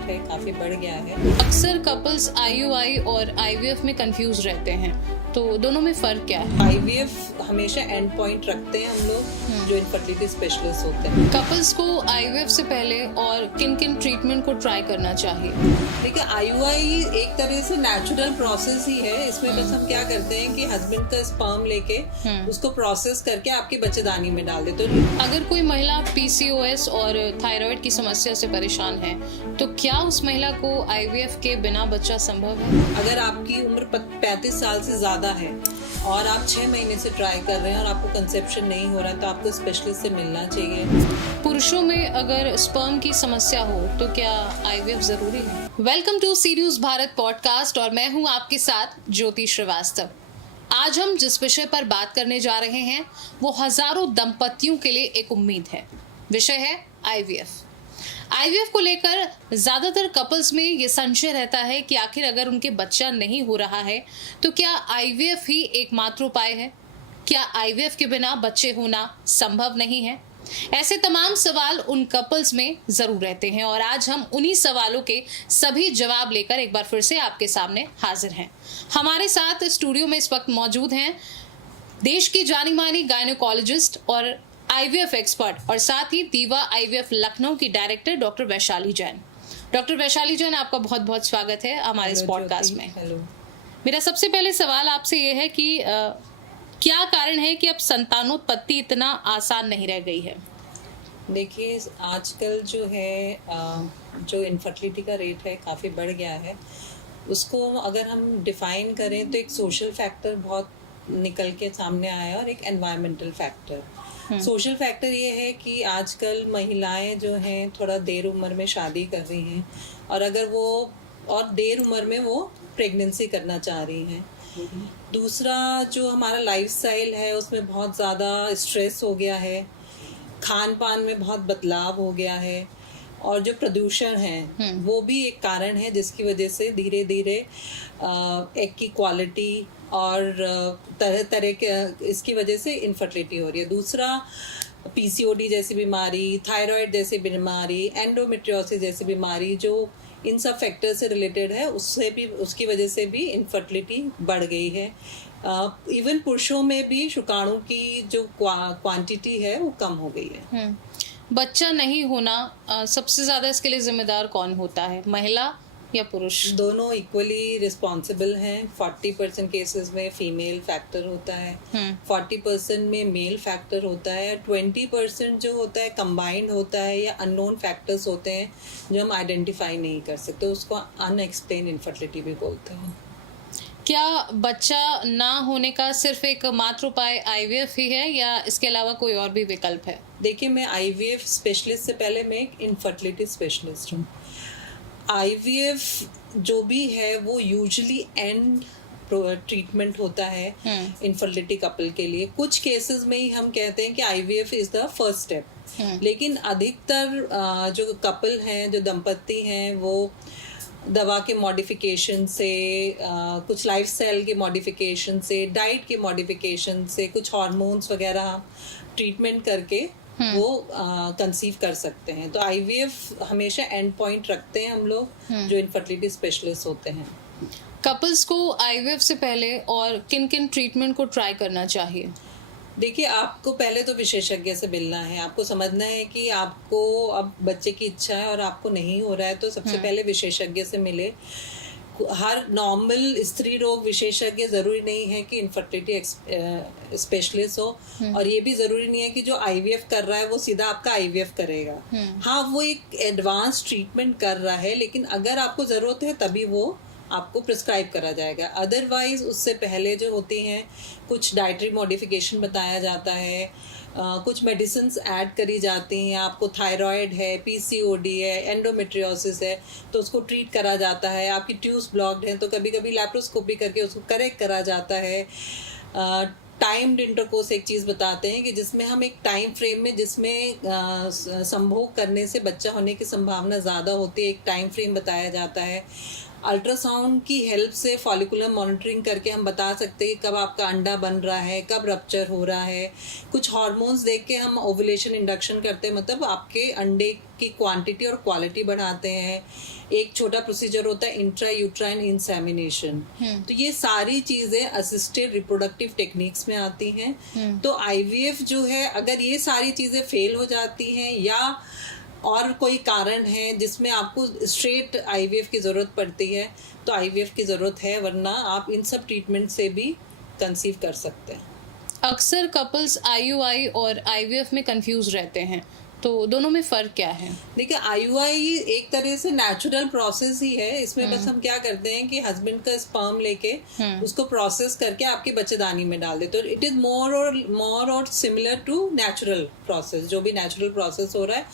Rate है काफ़ी बढ़ गया है। अक्सर कपल्स आईयूआई और आईवीएफ में कंफ्यूज रहते हैं, तो दोनों में फ़र्क क्या है? आईवीएफ हमेशा एंड पॉइंट रखते हैं हम लोग जो इनफर्टिलिटी स्पेशलिस्ट होते हैं। कपल्स को आईवीएफ से पहले और किन किन ट्रीटमेंट को ट्राई करना चाहिए? देखिए, आईयूआई एक तरह से नेचुरल प्रोसेस ही है। इसमें बस हम क्या करते हैं कि हस्बैंड का स्पर्म लेके उसको प्रोसेस करके आपके बच्चेदानी में डाल देते हैं। अगर कोई महिला पीसीओएस और थायराइड की समस्या से परेशान है, तो क्या उस महिला को आईवीएफ के बिना बच्चा संभव है? अगर आपकी उम्र 35 साल से ज्यादा है और आप 6 महीने से ट्राई कर रहे हैं और आपको कंसेप्शन नहीं हो रहा, तो आपको स्पेशलिस्ट से मिलना चाहिए। पुरुषों में अगर स्पर्म की समस्या हो तो क्या आईवीएफ जरूरी है? Welcome to C news Bharat podcast और मैं हूं आपके साथ ज्योति श्रीवास्तव। आज हम जिस विषय पर बात करने जा रहे हैं वो हजारों दंपतियों के लिए एक उम्मीद है। विषय है आईवीएफ। आईवीएफ को लेकर ज्यादातर कपल्स में ये संशय रहता है कि आखिर अगर उनके बच्चा नहीं हो रहा है तो क्या आईवीएफ ही एकमात्र उपाय है? क्या आईवीएफ के बिना बच्चे होना संभव नहीं है? ऐसे तमाम सवाल उन कपल्स में जरूर रहते हैं और आज हम उन्हीं सवालों के सभी जवाब लेकर एक बार फिर से आपके सामने हाजिर हैं। हमारे साथ स्टूडियो में इस वक्त मौजूद हैं देश की जानी मानी गायनोकोलॉजिस्ट और आईवीएफ एक्सपर्ट और साथ ही दीवा आईवीएफ लखनऊ की director doctor Vaishali Jain. Doctor Vaishali Jain, आपका बहुत बहुत स्वागत है हमारे इस पॉडकास्ट में। हेलो। मेरा सबसे पहले सवाल आपसे ये है कि क्या कारण है कि अब संतानोत्पत्ति इतना आसान नहीं रह गई है? देखिए, आजकल जो है जो इनफर्टिलिटी का रेट है काफ़ी बढ़ गया है। उसको अगर हम डिफाइन करें तो एक सोशल फैक्टर बहुत निकल के सामने आया और एक एनवायरमेंटल फैक्टर। सोशल फैक्टर ये है कि आजकल महिलाएं जो हैं थोड़ा देर उम्र में शादी कर रही हैं और अगर वो और देर उम्र में वो प्रेगनेंसी करना चाह रही हैं। दूसरा, जो हमारा लाइफस्टाइल है उसमें बहुत ज़्यादा स्ट्रेस हो गया है, खान पान में बहुत बदलाव हो गया है और जो प्रदूषण है वो भी एक कारण है जिसकी वजह से धीरे धीरे एग की क्वालिटी और तरह तरह के इसकी वजह से इनफर्टिलिटी हो रही है। दूसरा, पीसीओडी जैसी बीमारी, थायराइड जैसी बीमारी, एंडोमेट्रियोसिस जैसी बीमारी जो इन सब फैक्टर से रिलेटेड है, उससे भी उसकी वजह से भी इनफर्टिलिटी बढ़ गई है। इवन पुरुषों में भी शुक्राणु की जो क्वांटिटी है वो कम हो गई है। बच्चा नहीं होना सबसे ज्यादा इसके लिए जिम्मेदार कौन होता है, महिला या पुरुष? दोनों इक्वली रिस्पॉन्सिबल हैं। 40% केसेस में फीमेल फैक्टर होता है, 40% में मेल फैक्टर होता है, 20% जो होता है कंबाइंड होता है या अननोन फैक्टर्स होते हैं जो हम आइडेंटिफाई नहीं कर सकते। उसको अनएक्सप्लेन इनफर्टिलिटी भी बोलते हैं। क्या बच्चा ना होने का सिर्फ एक मात्र उपाय आईवीएफ ही है या इसके अलावा कोई और भी विकल्प है? देखिए, मैं आईवीएफ स्पेशलिस्ट से पहले मैं एक इनफर्टिलिटी स्पेशलिस्ट हूँ। आईवीएफ जो भी है वो यूजुअली एंड ट्रीटमेंट होता है इनफर्टिलिटी कपल के लिए। कुछ केसेस में ही हम कहते हैं कि IVF is the first step, लेकिन अधिकतर जो कपल हैं, जो दंपति हैं, वो दवा के मॉडिफिकेशन से, कुछ लाइफस्टाइल के मॉडिफिकेशन से, डाइट के मॉडिफिकेशन से, कुछ हार्मोन्स वगैरह ट्रीटमेंट करके वो कंसीव कर सकते हैं। तो आईवीएफ हमेशा एंड पॉइंट रखते हैं हम लोग जो इनफर्टिलिटी स्पेशलिस्ट होते हैं। कपल्स को आईवीएफ से पहले और किन किन ट्रीटमेंट को ट्राई करना चाहिए? देखिए, आपको पहले तो विशेषज्ञ से मिलना है। आपको समझना है कि आपको अब बच्चे की इच्छा है और आपको नहीं हो रहा है, तो सबसे पहले विशेषज्ञ से मिले। हर नॉर्मल स्त्री रोग विशेषज्ञ जरूरी नहीं है कि इनफर्टिलिटी स्पेशलिस्ट हो, और ये भी जरूरी नहीं है कि जो आईवीएफ कर रहा है वो सीधा आपका आईवीएफ करेगा। हाँ, वो एक एडवांस ट्रीटमेंट कर रहा है, लेकिन अगर आपको जरूरत है तभी वो आपको प्रिस्क्राइब करा जाएगा। अदरवाइज उससे पहले जो होती हैं कुछ डाइटरी मॉडिफिकेशन बताया जाता है, कुछ मेडिसिन्स ऐड करी जाती हैं। आपको थायराइड है, पीसीओडी है, एंडोमेट्रियोसिस है, तो उसको ट्रीट करा जाता है। आपकी ट्यूब्स ब्लॉक्ड हैं तो कभी कभी लैप्रोस्कोपी करके उसको करेक्ट करा जाता है। टाइम्ड इंटरकोर्स एक चीज़ बताते हैं कि जिसमें हम एक टाइम फ्रेम में जिसमें संभोग करने से बच्चा होने की संभावना ज़्यादा होती है, एक टाइम फ्रेम बताया जाता है। अल्ट्रासाउंड की हेल्प से फॉलिकुलर मॉनिटरिंग करके हम बता सकते हैं कि कब आपका अंडा बन रहा है, कब रप्चर हो रहा है। कुछ हार्मोन्स देख के हम ओवुलेशन इंडक्शन करते हैं, मतलब आपके अंडे की क्वांटिटी और क्वालिटी बढ़ाते हैं। एक छोटा प्रोसीजर होता है इंट्रा यूट्राइन इंसेमिनेशन। तो ये सारी चीजें असिस्टेड रिप्रोडक्टिव टेक्निक्स में आती हैं। तो आईवीएफ जो है, अगर ये सारी चीजें फेल हो जाती हैं या और कोई कारण है जिसमें आपको स्ट्रेट आईवीएफ की ज़रूरत पड़ती है, तो आईवीएफ की ज़रूरत है, वरना आप इन सब ट्रीटमेंट से भी कंसीव कर सकते हैं। अक्सर कपल्स आईयूआई और आईवीएफ में कंफ्यूज रहते हैं, तो दोनों में फ़र्क क्या है? देखिए, आईयूआई एक तरह से नेचुरल प्रोसेस ही है। इसमें बस हम क्या करते हैं कि हस्बैंड का स्पर्म लेके उसको प्रोसेस करके आपकी बच्चेदानी में डाल देते हैं। इट इज मोर और सिमिलर टू नेचुरल प्रोसेस, जो भी नेचुरल प्रोसेस हो रहा है।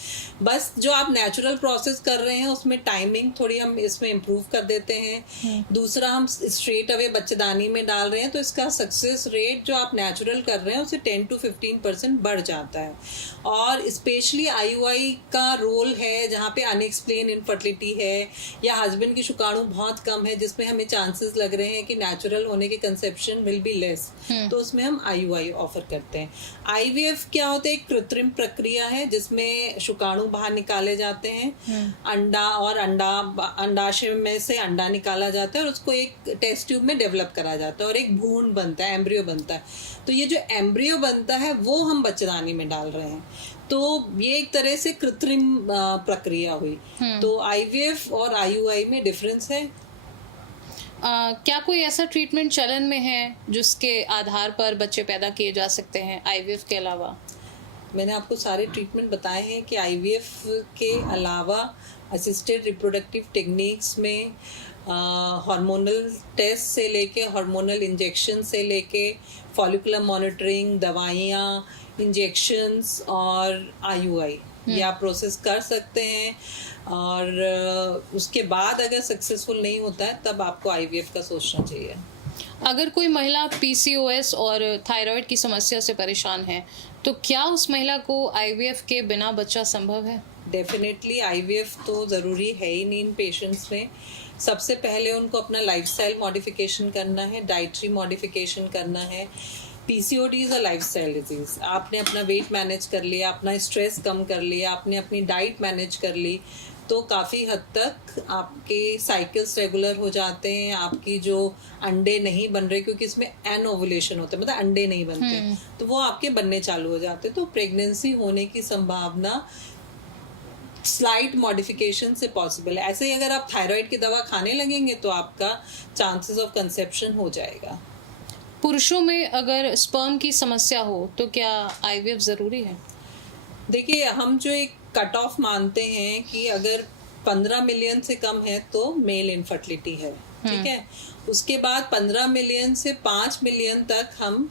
बस जो आप नेचुरल प्रोसेस कर रहे हैं उसमें टाइमिंग थोड़ी हम इसमें इम्प्रूव कर देते हैं। दूसरा, हम स्ट्रेट अवे बच्चेदानी में डाल रहे हैं तो इसका सक्सेस रेट जो आप नेचुरल कर रहे हैं उससे 10 to 15% बढ़ जाता है। और स्पेशली आईयूआई का रोल है जहाँ पे अनएक्सप्लेन इनफर्टिलिटी है या हस्बैंड की शुक्राणु बहुत कम है, जिसमें हमें चांसेस लग रहे हैं कि नेचुरल होने के कंसेप्शन विल बी लेस, तो उसमें हम आईयूआई ऑफर करते हैं। आईवीएफ क्या होता है? एक कृत्रिम प्रक्रिया है जिसमें शुक्राणु बाहर निकाले जाते हैं, अंडाशय में से अंडा निकाला जाता है और उसको एक टेस्ट ट्यूब में डेवलप करा जाता है और एक भ्रूण बनता है, एम्ब्रियो बनता है। तो ये जो एम्ब्रियो बनता है वो हम बच्चेदानी में डाल रहे हैं। तो ये एक तरह से कृत्रिम प्रक्रिया हुई। तो आईवीएफ और आईयूआई में डिफरेंस है। क्या कोई ऐसा ट्रीटमेंट चलन में है जिसके आधार पर बच्चे पैदा किए जा सकते हैं आईवीएफ के अलावा? मैंने आपको सारे ट्रीटमेंट बताए हैं कि आईवीएफ के अलावा असिस्टेड रिप्रोडक्टिव टेक्निक्स में हार्मोनल टेस्ट से लेके हार्मोनल इंजेक्शन से लेके फॉलिकुलर मॉनिटरिंग, दवाइयाँ, इंजेक्शंस और आईयूआई ये आप प्रोसेस कर सकते हैं। और उसके बाद अगर सक्सेसफुल नहीं होता है तब आपको आईवीएफ का सोचना चाहिए। अगर कोई महिला पीसीओएस और थायराइड की समस्या से परेशान है तो क्या उस महिला को आईवीएफ के बिना बच्चा संभव है? डेफिनेटली आईवीएफ तो ज़रूरी है ही नहीं इन पेशेंट्स में। सबसे पहले उनको अपना लाइफस्टाइल मॉडिफिकेशन करना है, डाइटरी मॉडिफिकेशन करना है। PCOD is a lifestyle disease. आपने अपना वेट मैनेज कर लिया, अपना स्ट्रेस कम कर लिया, आपने अपनी डाइट मैनेज कर ली, तो काफ़ी हद तक आपके साइकिल्स रेगुलर हो जाते हैं। आपकी जो अंडे नहीं बन रहे, क्योंकि इसमें एनओवुलेशन होता है, मतलब अंडे नहीं बनते, तो वो आपके बनने चालू हो जाते हैं। तो प्रेगनेंसी होने की संभावना स्लाइट मॉडिफिकेशन से पॉसिबल है। ऐसे ही अगर आप थायराइड की दवा खाने लगेंगे तो आपका चांसेस ऑफ कंसेप्शन हो जाएगा। पुरुषों में अगर स्पर्म की समस्या हो तो क्या आईवीएफ ज़रूरी है? देखिए, हम जो एक कट ऑफ मानते हैं कि अगर 15 मिलियन से कम है तो मेल इनफर्टिलिटी है, ठीक है। उसके बाद 15 मिलियन से 5 मिलियन तक हम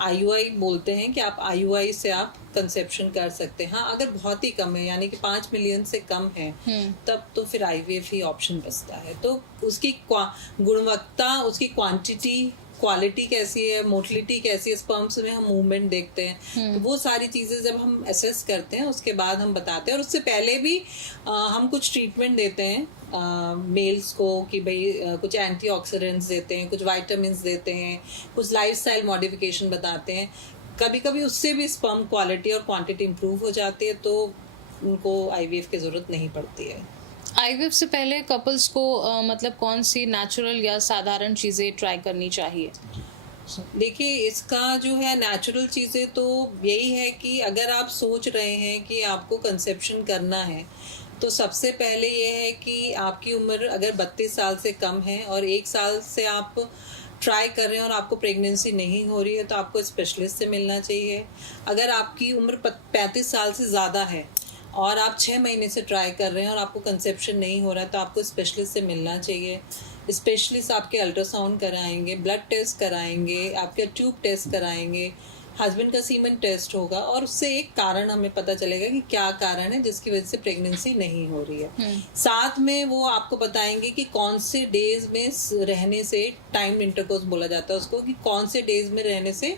आईयूआई बोलते हैं कि आप आईयूआई से आप कंसेप्शन कर सकते हैं। हाँ, अगर बहुत ही कम है, यानी कि 5 मिलियन से कम है, तब तो फिर आईवीएफ ही ऑप्शन बचता है। तो उसकी गुणवत्ता, उसकी क्वांटिटी, क्वालिटी कैसी है, मोटिलिटी कैसी है, स्पर्म्स में हम मूवमेंट देखते हैं, तो वो सारी चीज़ें जब हम असेस करते हैं उसके बाद हम बताते हैं। और उससे पहले भी हम कुछ ट्रीटमेंट देते हैं मेल्स को कि भाई कुछ एंटीऑक्सीडेंट्स देते हैं, कुछ विटामिन्स देते हैं, कुछ लाइफस्टाइल मॉडिफिकेशन बताते हैं। कभी कभी उससे भी स्पर्म क्वालिटी और क्वांटिटी इंप्रूव हो जाती है, तो उनको आईवीएफ की ज़रूरत नहीं पड़ती है। आईवीएफ से पहले कपल्स को मतलब कौन सी नेचुरल या साधारण चीज़ें ट्राई करनी चाहिए? देखिए, इसका जो है नेचुरल चीज़ें तो यही है कि अगर आप सोच रहे हैं कि आपको कंसेप्शन करना है, तो सबसे पहले ये है कि आपकी उम्र अगर 32 साल से कम है और 1 साल से आप ट्राई कर रहे हैं और आपको प्रेगनेंसी नहीं हो रही है, तो आपको स्पेशलिस्ट से मिलना चाहिए। अगर आपकी उम्र 35 साल से ज़्यादा है और आप 6 महीने से ट्राई कर रहे हैं और आपको कंसेप्शन नहीं हो रहा है, तो आपको स्पेशलिस्ट से मिलना चाहिए। स्पेशलिस्ट आपके अल्ट्रासाउंड कराएंगे, ब्लड टेस्ट कराएंगे, आपके ट्यूब टेस्ट कराएंगे, हस्बैंड का सीमन टेस्ट होगा और उससे एक कारण हमें पता चलेगा कि क्या कारण है जिसकी वजह से प्रेगनेंसी नहीं हो रही है। साथ में वो आपको बताएंगे कि कौन से डेज में रहने से, टाइम इंटरकोर्स बोला जाता है उसको, कि कौन से डेज में रहने से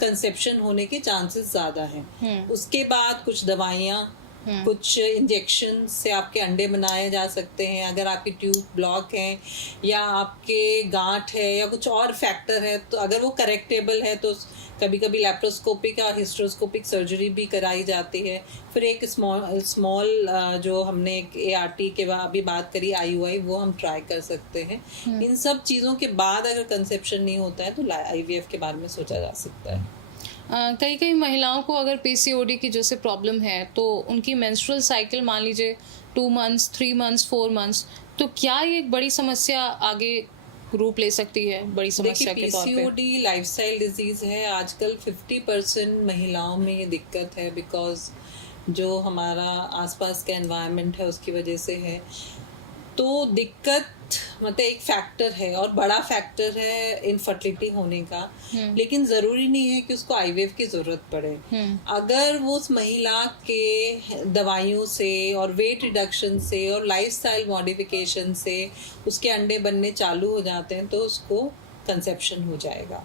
कंसेप्शन होने के चांसेस ज़्यादा हैं। उसके बाद कुछ दवाइयाँ, कुछ इंजेक्शन से आपके अंडे बनाए जा सकते हैं। अगर आपकी ट्यूब ब्लॉक है या आपके गांठ है या कुछ और फैक्टर है, तो अगर वो करेक्टेबल है तो कभी कभी लैप्रोस्कोपिक और हिस्ट्रोस्कोपिक सर्जरी भी कराई जाती है। फिर एक स्मॉल जो हमने एक ART के अभी बात करी IUI, वो हम ट्राई कर सकते हैं। इन सब चीज़ों के बाद अगर कंसेप्शन नहीं होता है तो IVF के बारे में सोचा जा सकता है। कई कई महिलाओं को अगर PCOD की जैसे प्रॉब्लम है तो उनकी मेंस्ट्रुअल साइकिल मान लीजिए 2 मंथ्स, 3 मंथ्स, 4 मंथ्स, तो क्या ये एक बड़ी समस्या आगे रूप ले सकती है बड़ी समस्या के तौर पे? PCOD लाइफस्टाइल डिजीज है। आजकल 50% महिलाओं में ये दिक्कत है, बिकॉज जो हमारा आसपास का एनवायरनमेंट है उसकी वजह से है। तो दिक्कत मतलब एक फैक्टर है और बड़ा फैक्टर है इनफर्टिलिटी होने का, लेकिन ज़रूरी नहीं है कि उसको IVF की ज़रूरत पड़े। अगर वो उस महिला के दवाइयों से और वेट रिडक्शन से और लाइफस्टाइल मॉडिफिकेशन से उसके अंडे बनने चालू हो जाते हैं तो उसको कंसेप्शन हो जाएगा।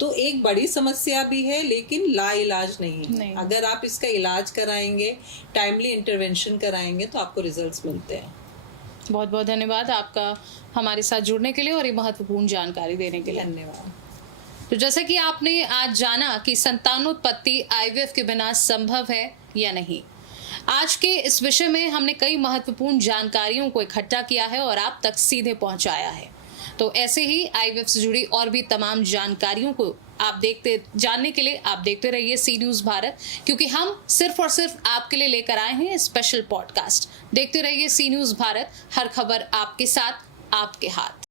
तो एक बड़ी समस्या भी है, लेकिन लाइलाज नहीं। अगर आप इसका इलाज कराएंगे, टाइमली इंटरवेंशन कराएंगे तो आपको रिजल्ट्स मिलते हैं। बहुत बहुत धन्यवाद आपका हमारे साथ जुड़ने के लिए और ये महत्वपूर्ण जानकारी देने के लिए। धन्यवाद। तो जैसे कि आपने आज जाना कि संतानोत्पत्ति IVF के बिना संभव है या नहीं, आज के इस विषय में हमने कई महत्वपूर्ण जानकारियों को इकट्ठा किया है और आप तक सीधे पहुंचाया है। तो ऐसे ही IVF से जुड़ी और भी तमाम जानकारियों को आप जानने के लिए आप देखते रहिए सी न्यूज़ भारत, क्योंकि हम सिर्फ और सिर्फ आपके लिए लेकर आए हैं स्पेशल पॉडकास्ट। देखते रहिए सी न्यूज़ भारत, हर खबर आपके साथ, आपके हाथ।